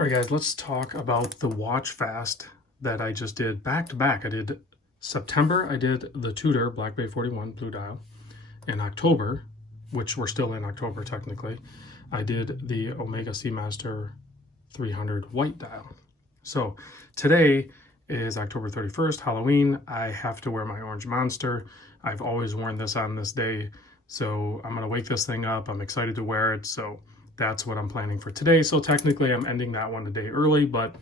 All right, guys, let's talk about the watch fast that I just did back to back. I did September, I did the Tudor Black Bay 41 Blue Dial. In October, which we're still in October technically, I did the Omega Seamaster 300 White Dial. So today is October 31st, Halloween. I have to wear my Orange Monster. I've always worn this on this day, so I'm gonna wake this thing up. I'm excited to wear it, so that's what I'm planning for today. So technically I'm ending that one a day early, but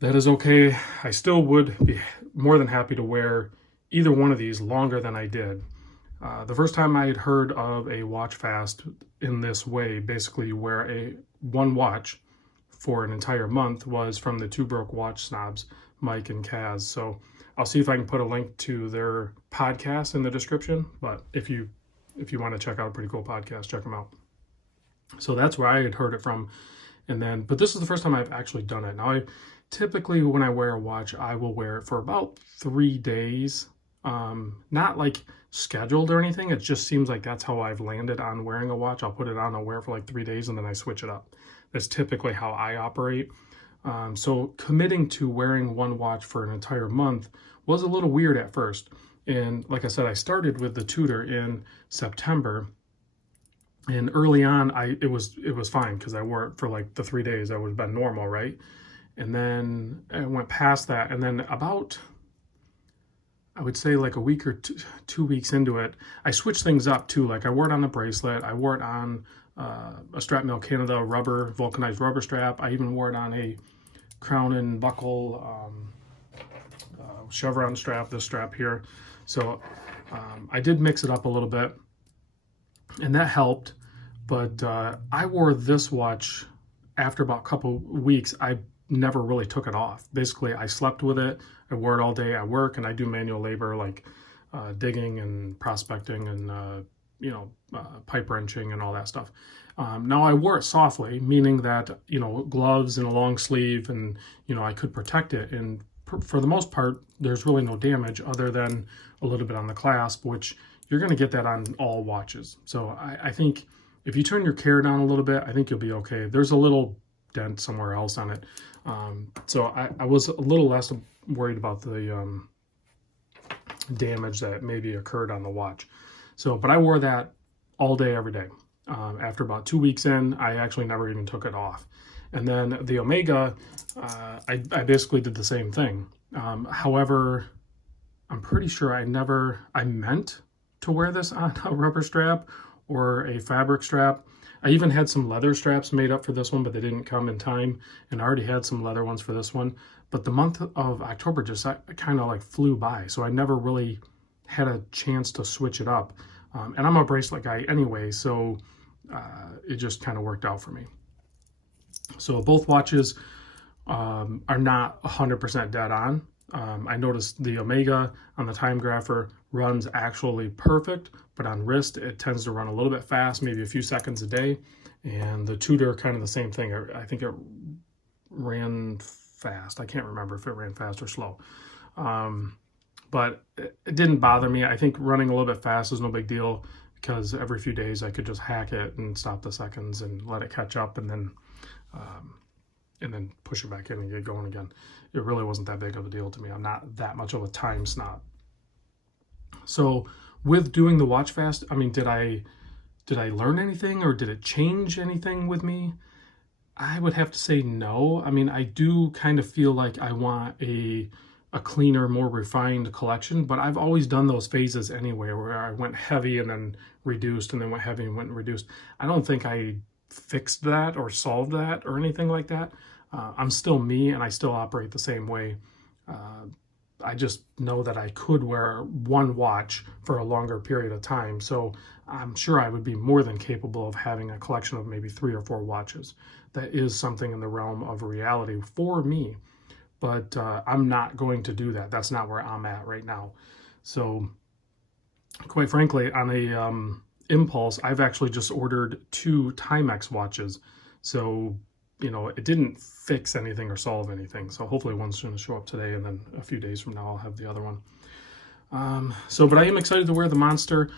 that is okay. I still would be more than happy to wear either one of these longer than I did. The first time I had heard of a watch fast in this way, basically you wear one watch for an entire month, was from the Two Broke Watch Snobs, Mike and Kaz. So I'll see if I can put a link to their podcast in the description, but if you want to check out a pretty cool podcast, check them out. So that's where I had heard it from. But this is the first time I've actually done it. Now, typically when I wear a watch, I will wear it for about 3 days. Not like scheduled or anything. It just seems like that's how I've landed on wearing a watch. I'll put it on, I'll wear it for like 3 days, and then I switch it up. That's typically how I operate. So committing to wearing one watch for an entire month was a little weird at first. And like I said, I started with the Tudor in September. And early on, it was fine because I wore it for like the 3 days. That would have been normal, right? And then I went past that, and then about, I would say like a week or 2 weeks into it, I switched things up too. Like I wore it on a bracelet. I wore it on a Strap Mill Canada vulcanized rubber strap. I even wore it on a crown and buckle chevron strap, this strap here. So I did mix it up a little bit, and that helped. But I wore this watch after about a couple weeks. I never really took it off. Basically, I slept with it. I wore it all day at work, and I do manual labor like digging and prospecting and pipe wrenching and all that stuff. Now I wore it softly, meaning that gloves and a long sleeve, and I could protect it. And for the most part, there's really no damage other than a little bit on the clasp, which you're going to get that on all watches. So I think if you turn your care down a little bit, I think you'll be okay. There's a little dent somewhere else on it. So I was a little less worried about the damage that maybe occurred on the watch. But I wore that all day, every day. After about 2 weeks in, I actually never even took it off. And then the Omega, I basically did the same thing. However, I'm pretty sure I meant to wear this on a rubber strap or a fabric strap. I even had some leather straps made up for this one, but they didn't come in time, and I already had some leather ones for this one. But the month of October just kind of like flew by, so I never really had a chance to switch it up. And I'm a bracelet guy anyway, so it just kind of worked out for me. So both watches are not 100% dead on. I noticed the Omega on the time grapher runs actually perfect, but on wrist it tends to run a little bit fast, maybe a few seconds a day. And the Tudor, kind of the same thing. I think it ran fast. I can't remember if it ran fast or slow. But it didn't bother me. I think running a little bit fast is no big deal, because every few days I could just hack it and stop the seconds and let it catch up, and then push it back in and get going again. It really wasn't that big of a deal to me. I'm not that much of a time snob. So with doing the watch fast, I mean, did I learn anything, or did it change anything with me? I would have to say no. I mean, I do kind of feel like I want a cleaner, more refined collection, but I've always done those phases anyway, where I went heavy and then reduced, and then went heavy and went reduced. I don't think I fixed that or solved that or anything like that. I'm still me, and I still operate the same way. I just know that I could wear one watch for a longer period of time, so I'm sure I would be more than capable of having a collection of maybe 3 or 4 watches. That is something in the realm of reality for me, but I'm not going to do that. That's not where I'm at right now. So quite frankly, on a impulse, I've actually just ordered 2 Timex watches. So it didn't fix anything or solve anything. So hopefully one's going to show up today, and then a few days from now I'll have the other one. But I am excited to wear the Monster.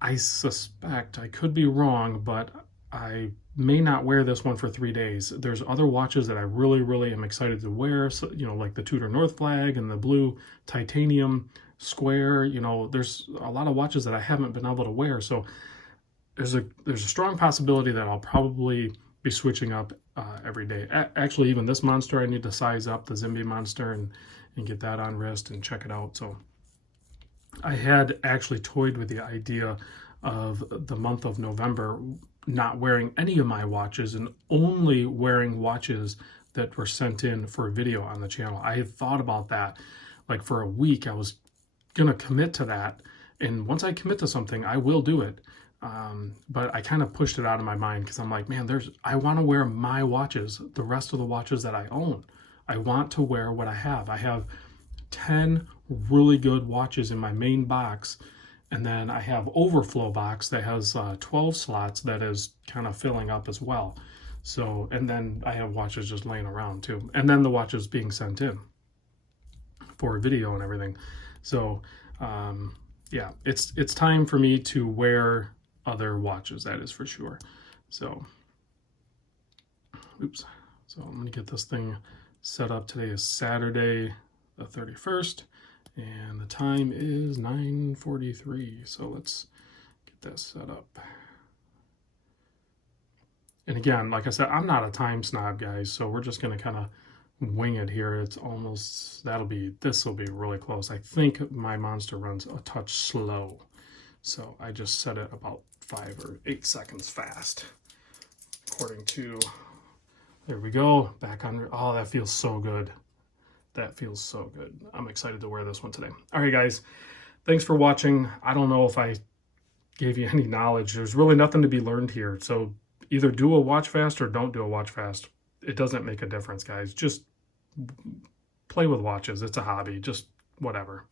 I suspect, I could be wrong, but I may not wear this one for 3 days. There's other watches that I really am excited to wear. So, like the Tudor North Flag and the blue titanium square. There's a lot of watches that I haven't been able to wear. So there's a strong possibility that I'll probably be switching up every day. Actually, even this monster, I need to size up the Zimby monster and get that on wrist and check it out. So I had actually toyed with the idea of the month of November not wearing any of my watches and only wearing watches that were sent in for a video on the channel. I had thought about that. Like for a week, I was gonna commit to that. And once I commit to something, I will do it. But I kind of pushed it out of my mind because I'm like, man, I want to wear my watches, the rest of the watches that I own. I want to wear what I have. I have 10 really good watches in my main box. And then I have overflow box that has 12 slots that is kind of filling up as well. So, and then I have watches just laying around too. And then the watches being sent in for a video and everything. So, yeah, it's time for me to wear other watches, that is for sure. So, oops. So I'm gonna get this thing set up. Today is Saturday the 31st. And the time is 9:43, so let's get that set up. And again, like I said, I'm not a time snob, guys, so we're just going to kind of wing it here. It's almost, this will be really close. I think my monster runs a touch slow, so I just set it about 5 or 8 seconds fast, according to, there we go, back on, oh, that feels so good. That feels so good. I'm excited to wear this one today. All right, guys. Thanks for watching. I don't know if I gave you any knowledge. There's really nothing to be learned here. So either do a watch fast or don't do a watch fast. It doesn't make a difference, guys. Just play with watches. It's a hobby. Just whatever.